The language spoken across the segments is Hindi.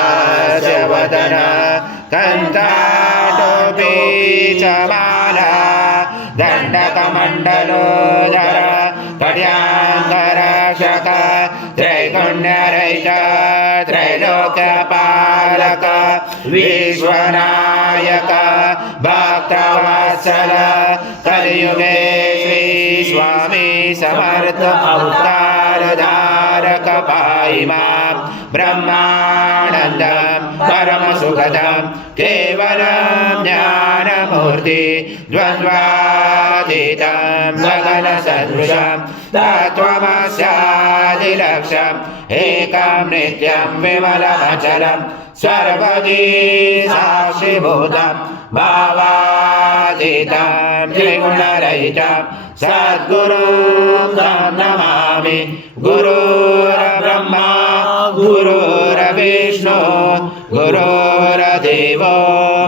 सुवासवदन कन्ताटोपी च माला दण्डकमण्डलोदर कट्याङ्गरक्षक त्रैगुण्यरैक त्रैलोक्यपालक विश्वनायक भक्तवत्सल कलियुगे श्री स्वामी समर्थ अवतारधारक पाहि माँ ब्रह्मानन्दं परमसुखदं केवलं ज्ञानमूर्ति द्वन्द्वातीतं गगनसदृशं तत्त्वमस्यादिलक्ष्यम् एकं नित्यं विमलमचलं साक्षिभूतं त्रिगुणरहितं सद्गुरुं नमामि गुरुर्ब्रह्मा गुरुर्विष्णु गुरुर्देवो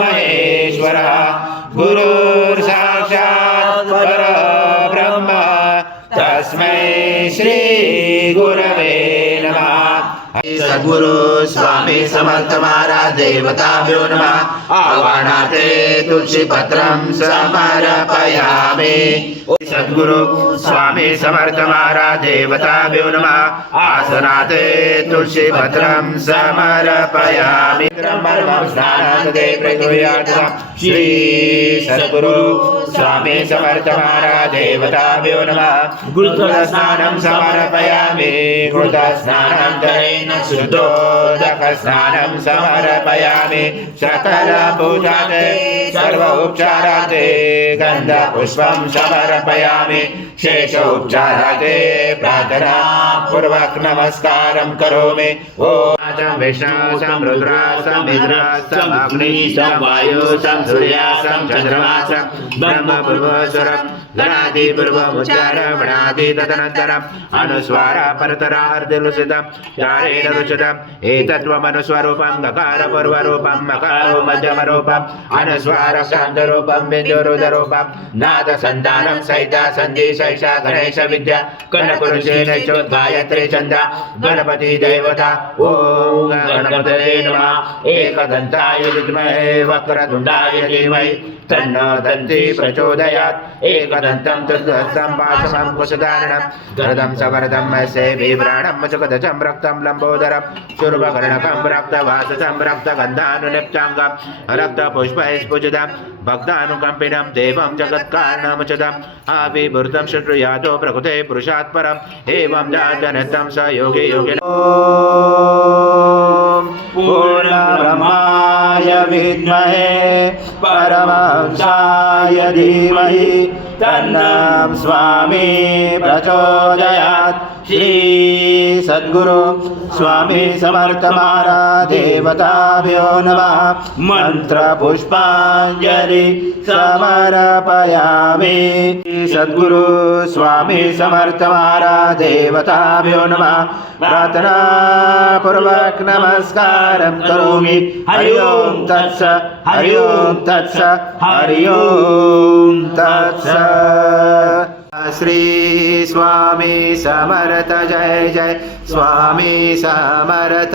महेश्वरः गुरुर्साक्षात् परब्रह्म तस्मै श्रीगुरवे नमः सद्गुरु स्वामी समर्थ महाराज, देवताभ्यो नमः। आवाहनाते तुलसी पत्रं समर्पयामि सद्गुरु स्वामी समर्थ महाराज, देवताभ्यो नमः। आसनाते तुलसी पत्रं समर्पयामि स्नानाते श्री सद्गुरु स्वामी समर्थ महाराज, देवताभ्यो नमः। गुरुकुलस्नानं समर्पयामि। कृतस्नानान्तरेण शुद्धोदकस्नानं समर्पयामि शकलपूजाते सर्व उपचाराते गन्धपुष्पं समर्पयामि शेषोपचाराते प्रार्थना पूर्वक नमस्कारं करोमि। ॐ विष्णु सं रुद्रा सं निद्रा सं अग्नि सं वायु सं सूर्या सं चन्द्रमा सं ब्रह्म पूर्वस्वरं गणादि पूर्वमुच्चारमणादि तदनन्तरम् अनुस्वार परतरा हर्दिलुसितं चारेण रुचितम् एतत्त्वमनुस्वरूपं गकार पूर्वरूपं मकारो मध्यमरूपम् अनुस्वार शान्तरूपं बिन्दुरुदरूपं नाद सन्तानं सहिता सन्धि शैषा गणेश विद्या गणपुरुषेण चोद्गायत्री छन्दा गणपति देवता ॐ गणपतये नमः। एकदन्ताय विद्महे वक्रतुण्डाय धीमहि। तन्नो दन्ति प्रचोदयात्। एकदन्तं चतुर्दन्तं पाशमं कुशधारणं गरदं सवरदं सेवि व्राणं सुखदचं रक्तं लम्बोदरं। शुर्भकर्णकं रक्तवाससं रक्तगन्धानुलिप्ताङ्गं। रक्तपुष्पैस्फुजितं भक्तानुकम्पिनं देवं जगत्कारणमुचितम् आविभूतं शत्रुयातो प्रकृते पुरुषात् परम् एवं जातनतं स योगे योगिन। पूर्णब्रह्माय विद्महे परमंसाय धीमहि। तन्नं स्वामी प्रचोदयात्। श्री सद्गुरु स्वामी समर्थ महाराज देवताभ्यो नमः। मन्त्रपुष्पाञ्जलि समर्पयामि। सद्गुरु स्वामी समर्थ महाराज देवताभ्यो नमः। प्रार्थना पूर्वक नमस्कारं करोमि। हरि ओं तत्स, हरि ओं तत्स, हरि ओं तत्स। श्री स्वामी समर्थ जय जय। स्वामी समर्थ।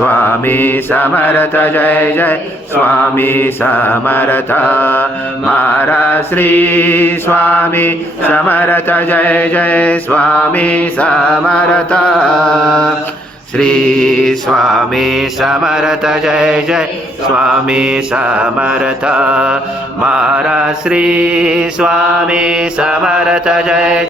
स्वामी समर्थ जय जय। स्वामी समर्थ महाराज श्री स्वामी समर्थ जय जय। स्वामी समर्थ श्री स्वामी समर्थ जय जय। स्वामी समर्थ महाराज श्री स्वामी समर्थ जय